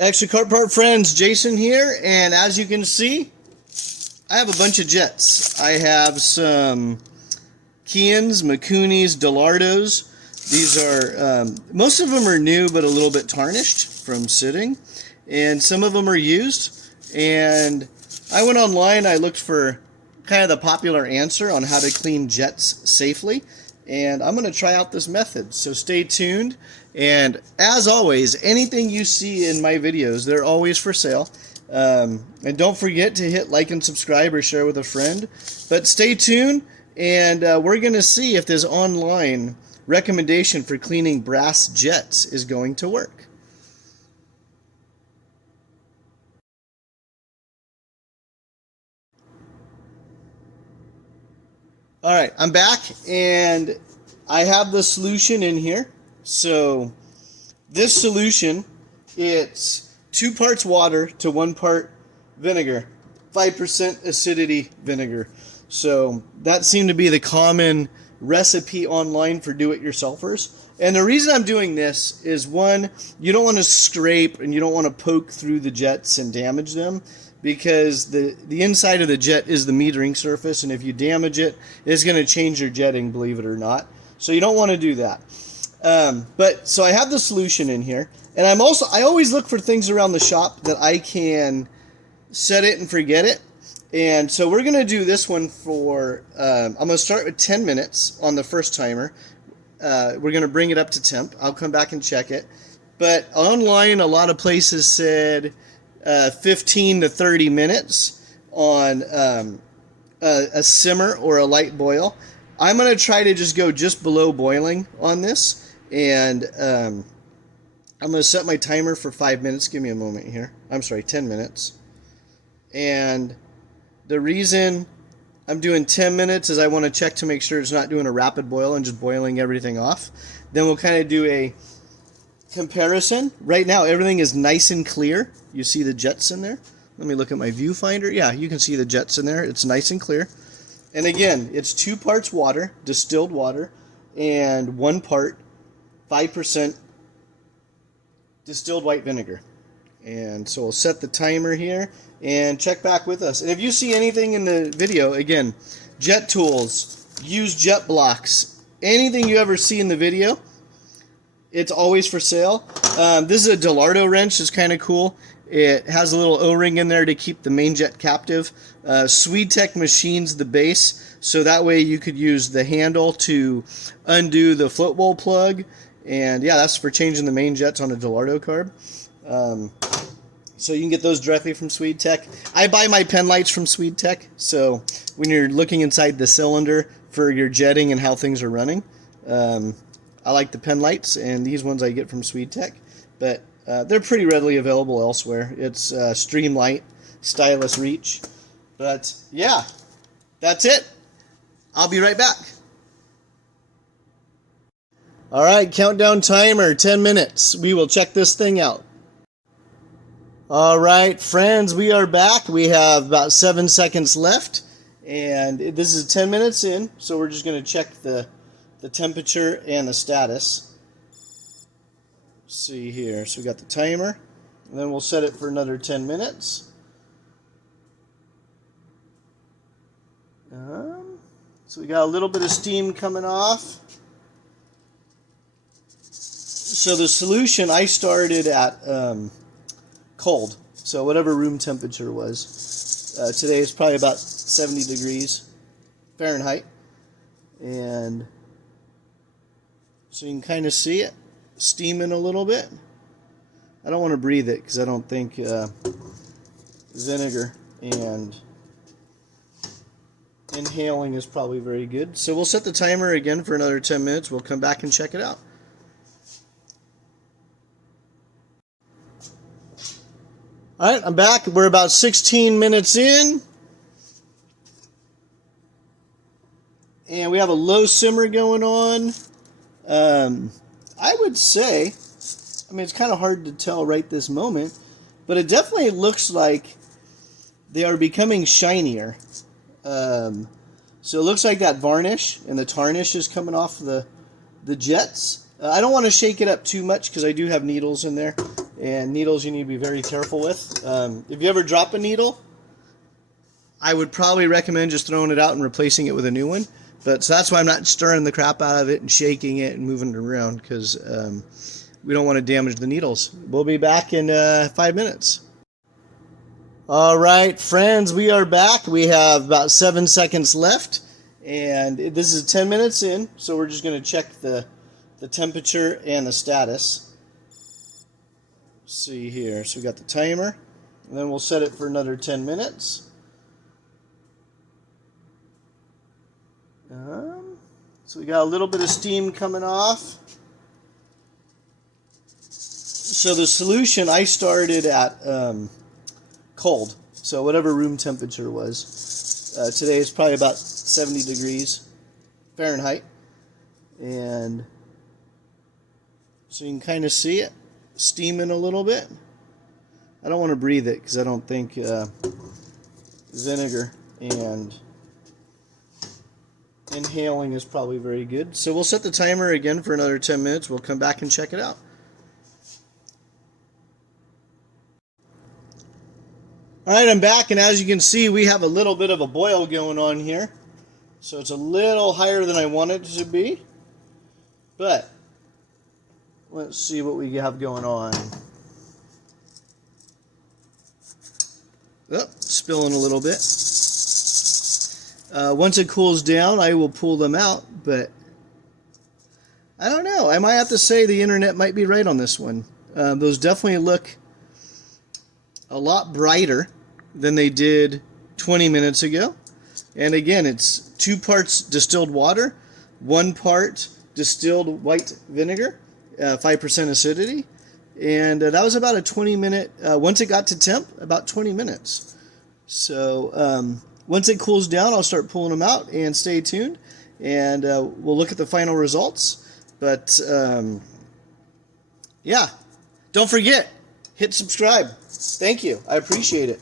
Extra Kart Part friends, Jason here, and as you can see, I have a bunch of jets. I have some Keihins, Mikunis, Dell'Ortos. These are, most of them are new but a little bit tarnished from sitting, and some of them are used. And I went online, I looked for kind of the popular answer on how to clean jets safely, and I'm going to try out this method, so stay tuned. And as always, anything you see in my videos, they're always for sale. And don't forget to hit like and subscribe or share with a friend. But stay tuned, and we're going to see if this online recommendation for cleaning brass jets is going to work. All right, I'm back, and I have the solution in here. So this solution, it's 2 parts water to 1 part vinegar, 5% acidity vinegar. So that seemed to be the common recipe online for do-it-yourselfers. And the reason I'm doing this is, one, you don't want to scrape and you don't want to poke through the jets and damage them, because the inside of the jet is the metering surface, and if you damage it, it's going to change your jetting, believe it or not. So you don't want to do that. So I have the solution in here, and I always look for things around the shop that I can set it and forget it. And so we're going to do this one for, I'm going to start with 10 minutes on the first timer. We're going to bring it up to temp. I'll come back and check it. But online, a lot of places said 15 to 30 minutes on a simmer or a light boil. I'm going to try to just go just below boiling on this. And I'm going to set my timer for 5 minutes. Give me a moment here. I'm sorry, 10 minutes. And the reason I'm doing 10 minutes is I want to check to make sure it's not doing a rapid boil and just boiling everything off. Then we'll kind of do a comparison. Right now, everything is nice and clear. You see the jets in there? Let me look at my viewfinder. Yeah, you can see the jets in there. It's nice and clear. And again, it's 2 parts water, distilled water, and 1 part 5% distilled white vinegar. And so we'll set the timer here and check back with us. And if you see anything in the video, again, jet tools, used jet blocks, anything you ever see in the video, it's always for sale. This is a Dell'Orto wrench. It's kind of cool. It has a little O-ring in there to keep the main jet captive. SwedeTech machines the base, so that way you could use the handle to undo the float bowl plug. And yeah, that's for changing the main jets on a Dell'Orto carb. So you can get those directly from SwedeTech. I buy my pen lights from SwedeTech, so when you're looking inside the cylinder for your jetting and how things are running, I like the pen lights, and these ones I get from SwedeTech. But they're pretty readily available elsewhere. It's Streamlight, Stylus Reach. But yeah, that's it. I'll be right back. All right, countdown timer, 10 minutes. We will check this thing out. All right, friends, we are back. We have about 7 seconds left, and this is 10 minutes in, so we're just going to check the temperature and the status. Let's see here. So we got the timer, and then we'll set it for another 10 minutes. So we got a little bit of steam coming off. So the solution, I started at cold, so whatever room temperature was. Today is probably about 70 degrees Fahrenheit, and so you can kind of see it steaming a little bit. I don't want to breathe it because I don't think vinegar and inhaling is probably very good. So we'll set the timer again for another 10 minutes. We'll come back and check it out. All right, I'm back. We're about 16 minutes in. And we have a low simmer going on. I would say, I mean, it's kind of hard to tell right this moment, but it definitely looks like they are becoming shinier. So it looks like that varnish and the tarnish is coming off the jets. I don't want to shake it up too much because I do have needles in there, and needles you need to be very careful with. If you ever drop a needle, I would probably recommend just throwing it out and replacing it with a new one. But so that's why I'm not stirring the crap out of it and shaking it and moving it around, because we don't want to damage the needles. We'll be back in 5 minutes. All right, friends, we are back. We have about 7 seconds left, and this is 10 minutes in, so we're just going to check the temperature and the status. Let's see here. So we got the timer, and then we'll set it for another 10 minutes. So we got a little bit of steam coming off. So the solution, I started at cold, so whatever room temperature was. Today is probably about 70 degrees Fahrenheit, and so you can kind of see it steaming a little bit. I don't want to breathe it because I don't think vinegar and inhaling is probably very good. So we'll set the timer again for another 10 minutes. We'll come back and check it out. Alright, I'm back, and as you can see, we have a little bit of a boil going on here. So it's a little higher than I want it to be. But let's see what we have going on. Oh, spilling a little bit. Once it cools down, I will pull them out, but I don't know. I might have to say the internet might be right on this one. Those definitely look a lot brighter than they did 20 minutes ago. And again, it's 2 parts distilled water, 1 part distilled white vinegar, 5% acidity. And that was about a 20-minute, once it got to temp, about 20 minutes. So once it cools down, I'll start pulling them out, and stay tuned. And we'll look at the final results. But yeah, don't forget, hit subscribe. Thank you. I appreciate it.